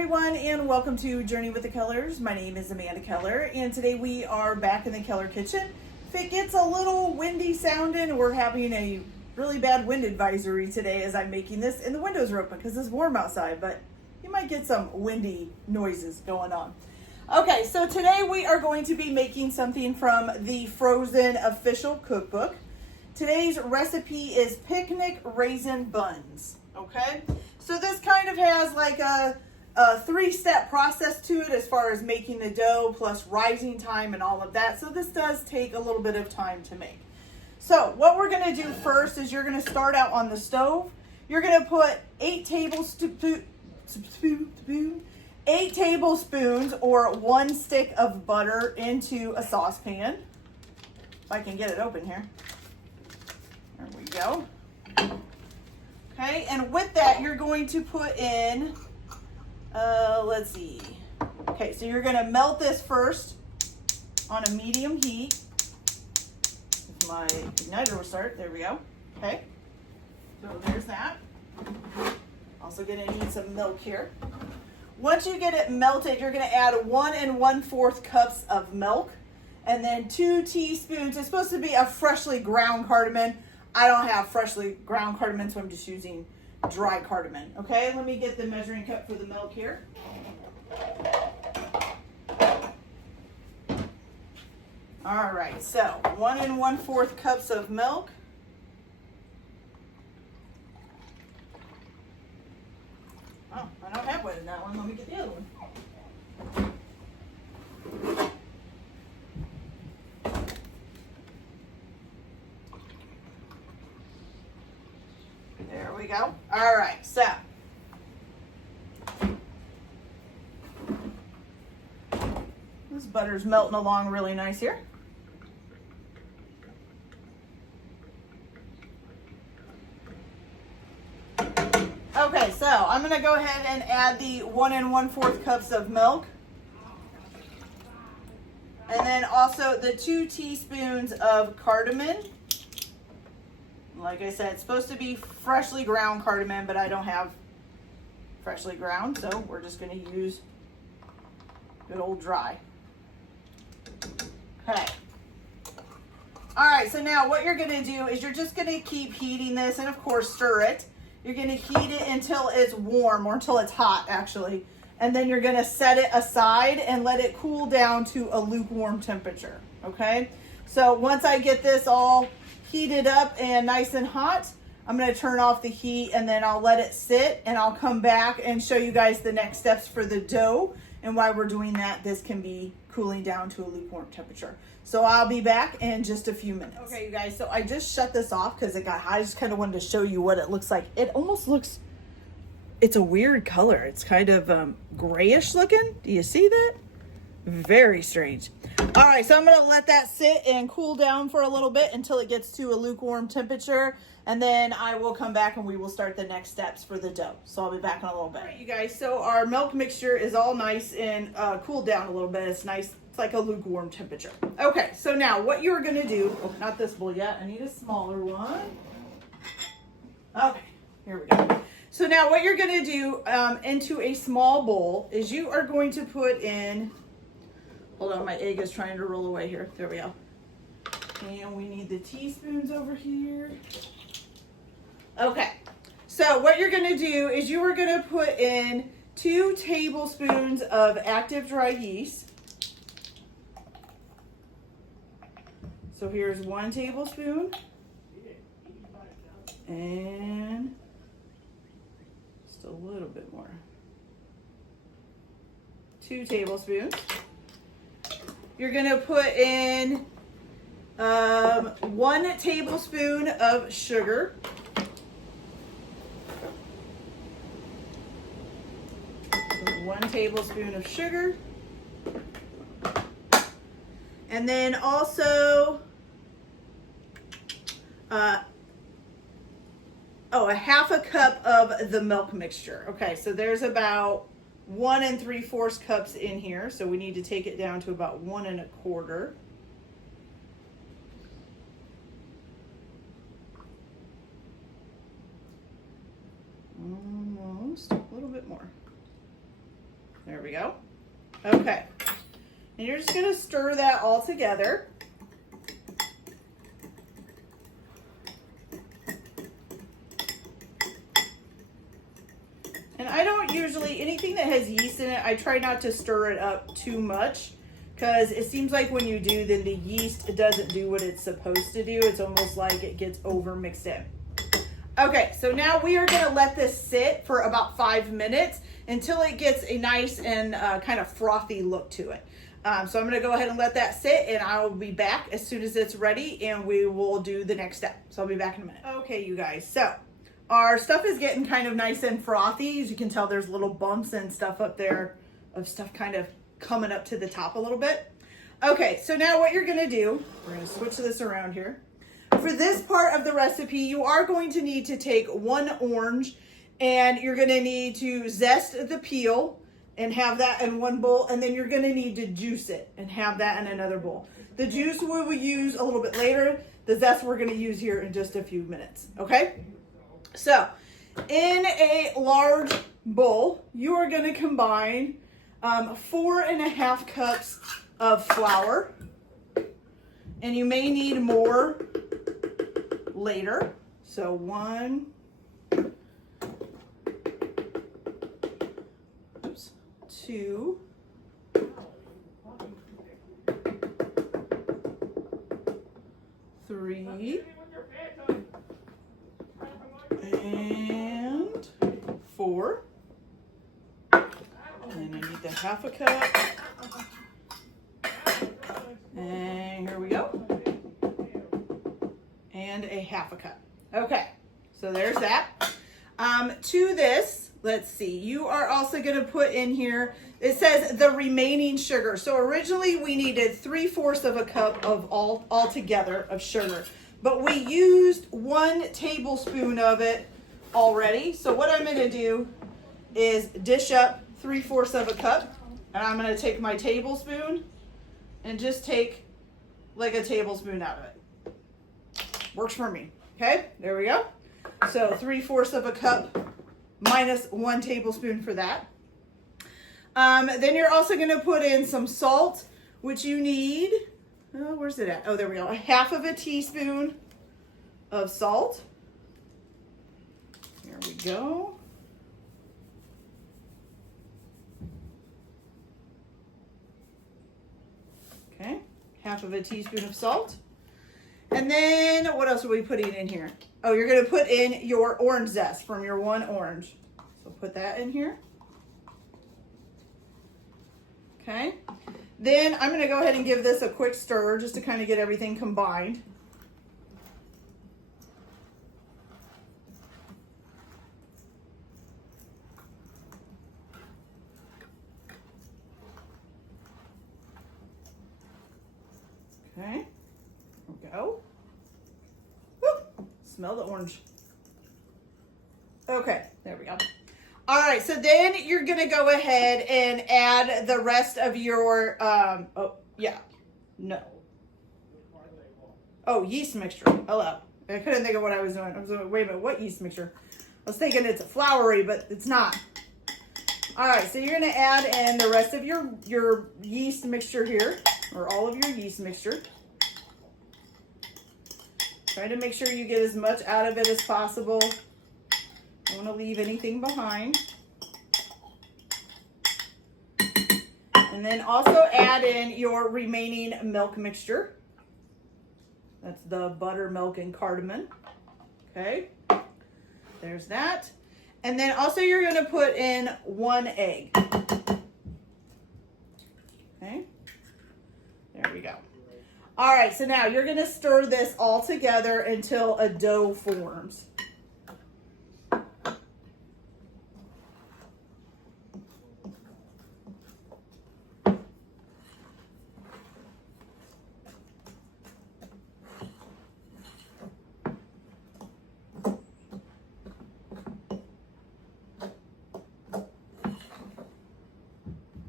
everyone, and welcome to Journey with the Kellers. My name is Amanda Keller, and today we are back in the Keller kitchen. If it gets a little windy sounding, we're having a really bad wind advisory today as I'm making this, and the windows are open because it's warm outside, but you might get some windy noises going on. Okay, so today we are going to be making something from the Frozen official cookbook. Today's recipe is picnic raisin buns, okay? So this kind of has like a three-step process to it as far as making the dough plus rising time and all of that. So this does take a little bit of time to make. So what we're going to do first is you're going to start out on the stove. You're going to put 8 tablespoons or 1 stick of butter into a saucepan. If I can get it open here. There we go. Okay, and with that, you're going to put in, let's see. Okay, so you're going to melt this first on a medium heat. If my igniter will start, there we go. Okay, so there's that. Also going to need some milk here. Once you get it melted, you're going to add 1 1/4 cups of milk, and then 2 teaspoons. It's supposed to be a freshly ground cardamom. I don't have freshly ground cardamom, so I'm just using dry cardamom. Okay, let me get the measuring cup for the milk here. All right, so 1 1/4 cups of milk. Oh, I don't have one in that one. Let me get the other one. There we go. All right, so this butter's melting along really nice here. Okay, so I'm going to go ahead and add the 1 1/4 cups of milk. And then also the 2 teaspoons of cardamom. Like I said, it's supposed to be freshly ground cardamom, but I don't have freshly ground, so we're just going to use good old dry. Okay. All right, so now what you're going to do is you're just going to keep heating this and, of course, stir it. You're going to heat it until it's warm, or until it's hot, actually. And then you're going to set it aside and let it cool down to a lukewarm temperature, okay? So once I get this all heated up and nice and hot, I'm going to turn off the heat, and then I'll let it sit, and I'll come back and show you guys the next steps for the dough. And while we're doing that, this can be cooling down to a lukewarm temperature. So I'll be back in just a few minutes. Okay, you guys, so I just shut this off because it got hot. I just kind of wanted to show you what it looks like. It almost looks, it's a weird color. It's kind of grayish looking. Do you see that? Very strange. All right, so I'm going to let that sit and cool down for a little bit until it gets to a lukewarm temperature, and then I will come back and we will start the next steps for the dough. So I'll be back in a little bit. All right, you guys, so our milk mixture is all nice and cooled down a little bit. It's nice. It's like a lukewarm temperature. Okay, so now what you're going to do, oh, not this bowl yet. I need a smaller one. Okay, here we go. So now what you're going to do into a small bowl is you are going to put in, hold on, my egg is trying to roll away here. There we go. And we need the teaspoons over here. Okay, so what you're going to do is you are going to put in 2 tablespoons of active dry yeast. So here's 1 tablespoon. And just a little bit more. 2 tablespoons. You're going to put in 1 tablespoon of sugar. So 1 tablespoon of sugar. And then also a 1/2 cup of the milk mixture. Okay, so there's about 1 3/4 cups in here, so we need to take it down to about 1 1/4. Almost, a little bit more. There we go. Okay. And you're just gonna stir that all together. And I don't usually, anything that has yeast in it, I try not to stir it up too much, because it seems like when you do, then the yeast doesn't do what it's supposed to do. It's almost like it gets over mixed in. Okay, so now we are gonna let this sit for about 5 minutes until it gets a nice and kind of frothy look to it. So I'm gonna go ahead and let that sit, and I will be back as soon as it's ready, and we will do the next step. So I'll be back in a minute. Okay, you guys, so our stuff is getting kind of nice and frothy. As you can tell, there's little bumps and stuff up there of stuff kind of coming up to the top a little bit. Okay, so now what you're gonna do, we're gonna switch this around here. For this part of the recipe, you are going to need to take 1 orange, and you're gonna need to zest the peel and have that in 1 bowl, and then you're gonna need to juice it and have that in another bowl. The juice we will use a little bit later. The zest we're gonna use here in just a few minutes, okay? So, in a large bowl, you are gonna combine 4.5 cups of flour, and you may need more later. So 1, 2, 3, and 4. And I need the 1/2 cup. And here we go. And a 1/2 cup. Okay, so there's that. To this, let's see, you are also gonna put in here, it says the remaining sugar. So originally we needed 3/4 of a cup of all together of sugar, but we used 1 tablespoon of it already. So what I'm gonna do is dish up 3/4 of a cup, and I'm gonna take my tablespoon and just take like a tablespoon out of it. Works for me. Okay, there we go. So 3/4 of a cup minus 1 tablespoon for that. Then you're also gonna put in some salt, which you need, oh, where's it at? Oh, there we go. 1/2 teaspoon of salt. Here we go. Okay, 1/2 teaspoon of salt. And then what else are we putting in here? Oh, you're gonna put in your orange zest from your 1 orange. So put that in here. Okay. Then I'm gonna go ahead and give this a quick stir just to kind of get everything combined. Okay. Go. Woo. Smell the orange. Okay, there we go. All right, so then you're gonna go ahead and add the rest of your, yeast mixture. Hello. I couldn't think of what I was doing. I was like, wait a minute, what yeast mixture? I was thinking it's floury, but it's not. All right, so you're gonna add in the rest of your yeast mixture here, or all of your yeast mixture. Try to make sure you get as much out of it as possible. Don't want to leave anything behind. And then also add in your remaining milk mixture. That's the buttermilk and cardamom. Okay, there's that. And then also you're going to put in 1 egg. Okay, there we go. All right, so now you're going to stir this all together until a dough forms.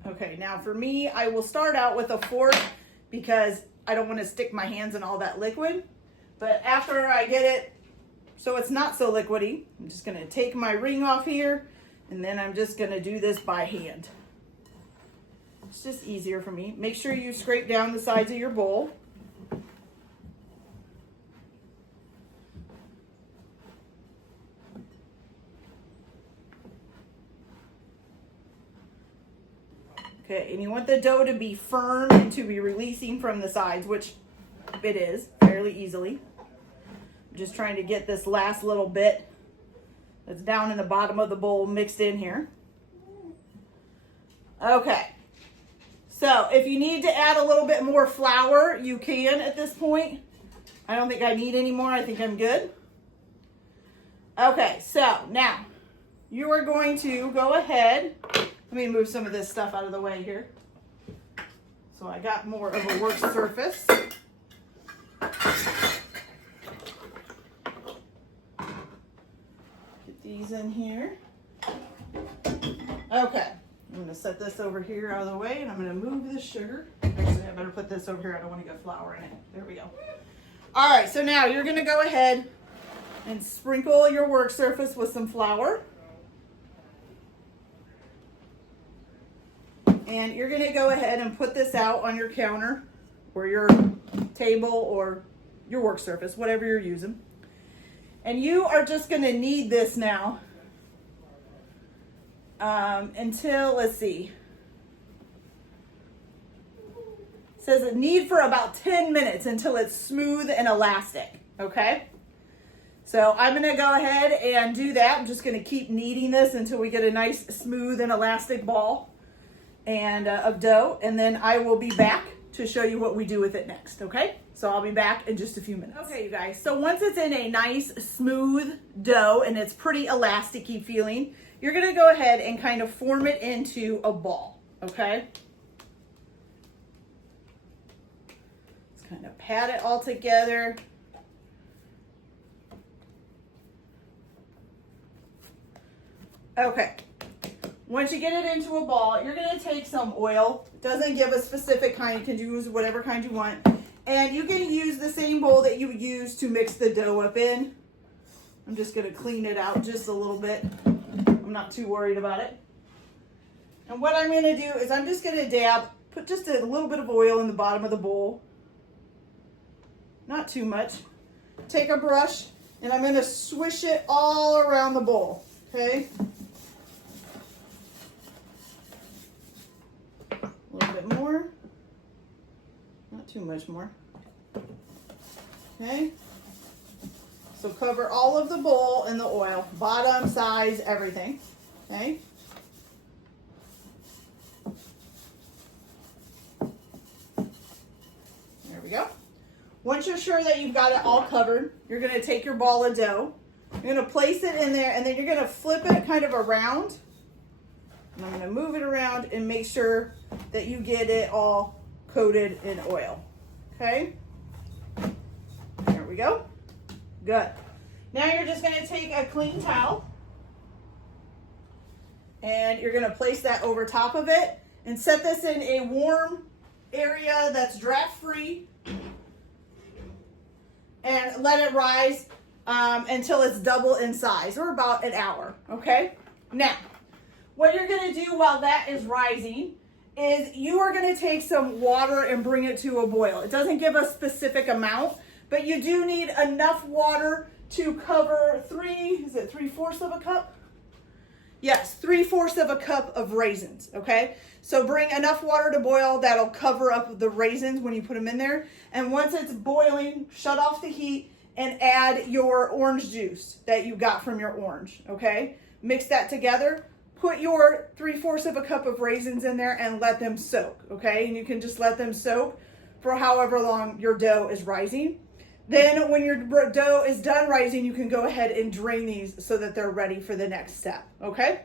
Okay, now for me, I will start out with a fork because I don't want to stick my hands in all that liquid. But after I get it so it's not so liquidy, I'm just going to take my ring off here, and then I'm just going to do this by hand. It's just easier for me. Make sure you scrape down the sides of your bowl. Okay, and you want the dough to be firm and to be releasing from the sides, which it is fairly easily. I'm just trying to get this last little bit that's down in the bottom of the bowl mixed in here. Okay, so if you need to add a little bit more flour, you can at this point. I don't think I need any more. I think I'm good. Okay, so now you are going to go ahead. Let me move some of this stuff out of the way here. So I got more of a work surface. Get these in here. Okay, I'm gonna set this over here out of the way and I'm gonna move the sugar. Actually, I better put this over here. I don't wanna get flour in it. There we go. All right, so now you're gonna go ahead and sprinkle your work surface with some flour. And you're gonna go ahead and put this out on your counter or your table or your work surface, whatever you're using. And you are just gonna knead this now until, let's see. It says it knead for about 10 minutes until it's smooth and elastic, okay? So I'm gonna go ahead and do that. I'm just gonna keep kneading this until we get a nice smooth and elastic ball and of dough, and then I will be back to show you what we do with it next, okay? So I'll be back in just a few minutes. Okay, you guys, so once it's in a nice smooth dough and it's pretty elasticy feeling, you're gonna go ahead and kind of form it into a ball, okay? Let's kind of pat it all together. Okay. Once you get it into a ball, you're gonna take some oil. It doesn't give a specific kind, you can use whatever kind you want. And you can use the same bowl that you use to mix the dough up in. I'm just gonna clean it out just a little bit. I'm not too worried about it. And what I'm gonna do is I'm just gonna put just a little bit of oil in the bottom of the bowl. Not too much. Take a brush and I'm gonna swish it all around the bowl, okay? A little bit more, not too much more. Okay, so cover all of the bowl in the oil, bottom, sides, everything. Okay, there we go. Once you're sure that you've got it all covered, you're going to take your ball of dough, you're going to place it in there, and then you're going to flip it kind of around. And I'm going to move it around and make sure that you get it all coated in oil. Okay? There we go. Good. Now you're just going to take a clean towel and you're going to place that over top of it and set this in a warm area that's draft free and let it rise until it's double in size, or about an hour. Okay? Now, what you're going to do while that is rising is you are going to take some water and bring it to a boil. It doesn't give a specific amount, but you do need enough water to cover 3/4 of a cup? Yes, 3/4 of a cup of raisins, okay? So bring enough water to boil that'll cover up the raisins when you put them in there. And once it's boiling, shut off the heat and add your orange juice that you got from your orange, okay? Mix that together. Put your 3/4 of a cup of raisins in there and let them soak, okay? And you can just let them soak for however long your dough is rising. Then when your dough is done rising, you can go ahead and drain these so that they're ready for the next step, okay?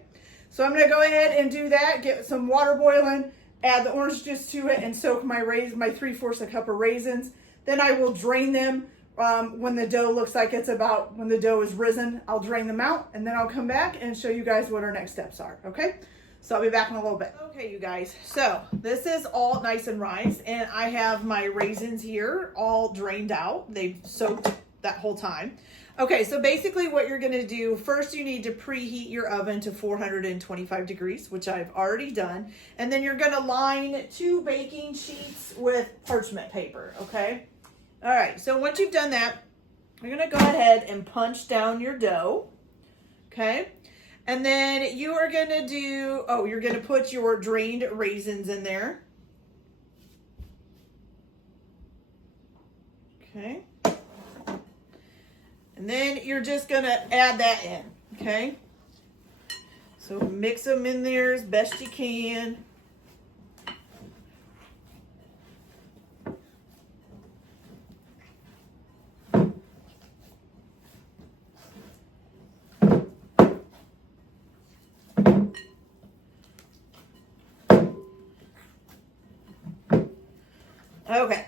So I'm gonna go ahead and do that, get some water boiling, add the orange juice to it, and soak my 3/4 a cup of raisins. Then I will drain them when the dough looks like when the dough is risen. I'll drain them out and then I'll come back and show you guys what our next steps are, okay? So I'll be back in a little bit. Okay, you guys, so this is all nice and rised, and I have my raisins here all drained out. They've soaked that whole time. Okay, so basically what you're gonna do, first you need to preheat your oven to 425 degrees, which I've already done. And then you're gonna line 2 baking sheets with parchment paper, okay? All right, so once you've done that, you're gonna go ahead and punch down your dough, okay? And then you are gonna do, you're gonna put your drained raisins in there. Okay. And then you're just gonna add that in, okay? So mix them in there as best you can. Okay.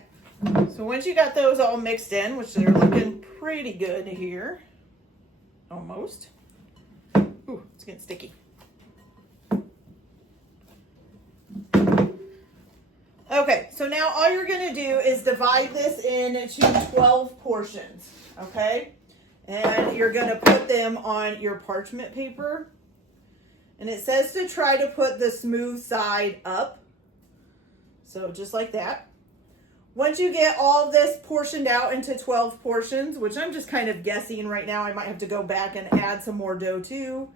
So once you got those all mixed in, which they're looking pretty good here, almost. Ooh, it's getting sticky. Okay, so now all you're gonna do is divide this into 12 portions, okay? And you're gonna put them on your parchment paper. And it says to try to put the smooth side up. So just like that. Once you get all of this portioned out into 12 portions, which I'm just kind of guessing right now, I might have to go back and add some more dough too,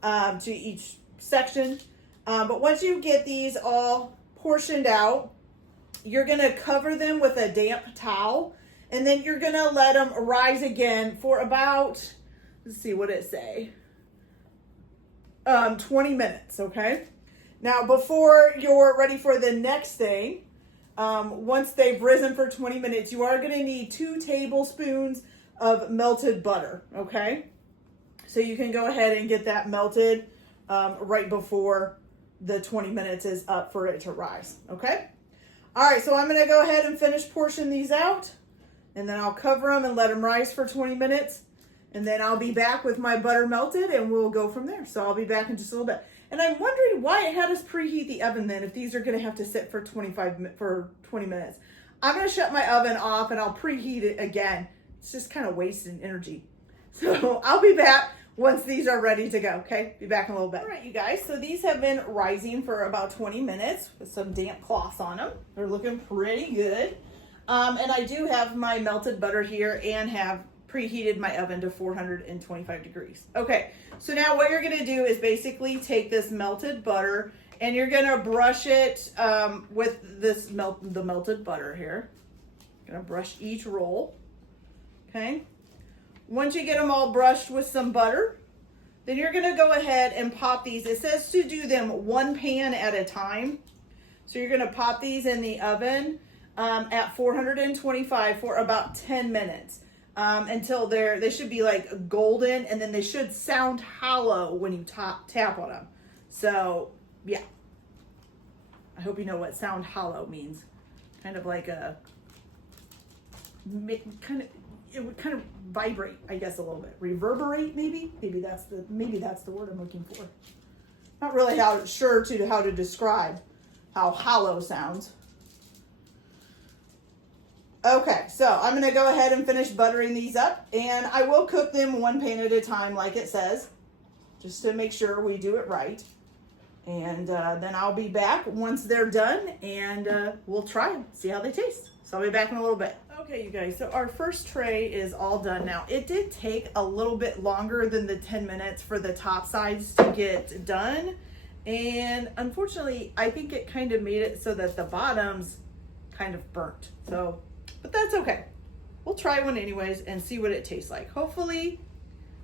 to each section. But once you get these all portioned out, you're gonna cover them with a damp towel, and then you're gonna let them rise again for about, let's see what it say, 20 minutes, okay? Now, before you're ready for the next thing, once they've risen for 20 minutes, you are going to need 2 tablespoons of melted butter, okay? So you can go ahead and get that melted right before the 20 minutes is up for it to rise, okay? All right, so I'm going to go ahead and finish portioning these out, and then I'll cover them and let them rise for 20 minutes, and then I'll be back with my butter melted, and we'll go from there. So I'll be back in just a little bit. And I'm wondering why it had us preheat the oven then if these are going to have to sit for 20 minutes. I'm going to shut my oven off and I'll preheat it again. It's just kind of wasting energy. So I'll be back once these are ready to go, okay? Be back in a little bit. All right, you guys, so these have been rising for about 20 minutes with some damp cloths on them. They're looking pretty good. And I do have my melted butter here and have preheated my oven to 425 degrees. Okay, so now what you're gonna do is basically take this melted butter and you're gonna brush it with the melted butter here. Gonna brush each roll, okay? Once you get them all brushed with some butter, then you're gonna go ahead and pop these. It says to do them 1 pan at a time. So you're gonna pop these in the oven at 425 for about 10 minutes. Until they should be like golden, and then they should sound hollow when you tap on them. So yeah, I hope you know what sound hollow means. Kind of like it would kind of vibrate, I guess, a little bit. Reverberate, maybe that's the word I'm looking for. Not really sure how to describe how hollow sounds. Okay, so I'm going to go ahead and finish buttering these up, and I will cook them 1 pan at a time like it says, just to make sure we do it right. And then I'll be back once they're done, and we'll try them, see how they taste. So I'll be back in a little bit. Okay, you guys, so our first tray is all done now. It did take a little bit longer than the 10 minutes for the top sides to get done, and unfortunately, I think it kind of made it so that the bottoms kind of burnt. But that's okay. We'll try one anyways and see what it tastes like. Hopefully,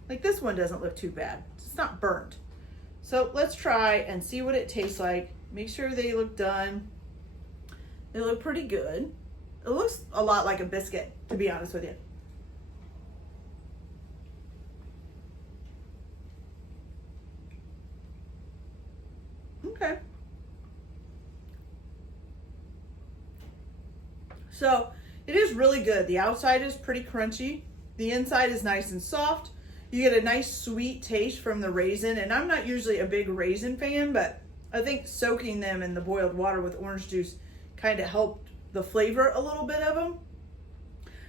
like this one doesn't look too bad. It's not burnt. So let's try and see what it tastes like. Make sure they look done. They look pretty good. It looks a lot like a biscuit, to be honest with you. Okay. So it is really good. The outside is pretty crunchy. The inside is nice and soft. You get a nice sweet taste from the raisin, and I'm not usually a big raisin fan, but I think soaking them in the boiled water with orange juice kind of helped the flavor a little bit of them.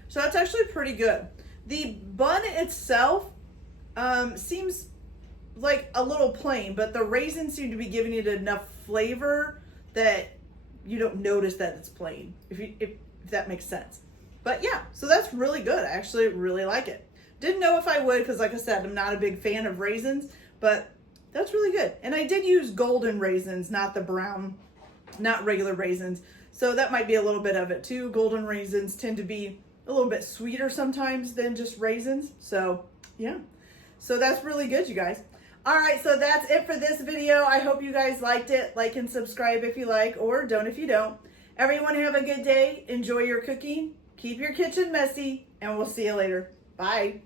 So that's actually pretty good. The bun itself seems like a little plain, but the raisins seem to be giving it enough flavor that you don't notice that it's plain, if that makes sense. But yeah, so that's really good. I actually really like it. Didn't know if I would, because like I said, I'm not a big fan of raisins, but that's really good. And I did use golden raisins, not the brown, not regular raisins. So that might be a little bit of it too. Golden raisins tend to be a little bit sweeter sometimes than just raisins. So yeah, so that's really good, you guys. All right, so that's it for this video. I hope you guys liked it. Like and subscribe if you like, or don't if you don't. Everyone have a good day. Enjoy your cooking. Keep your kitchen messy, and we'll see you later. Bye.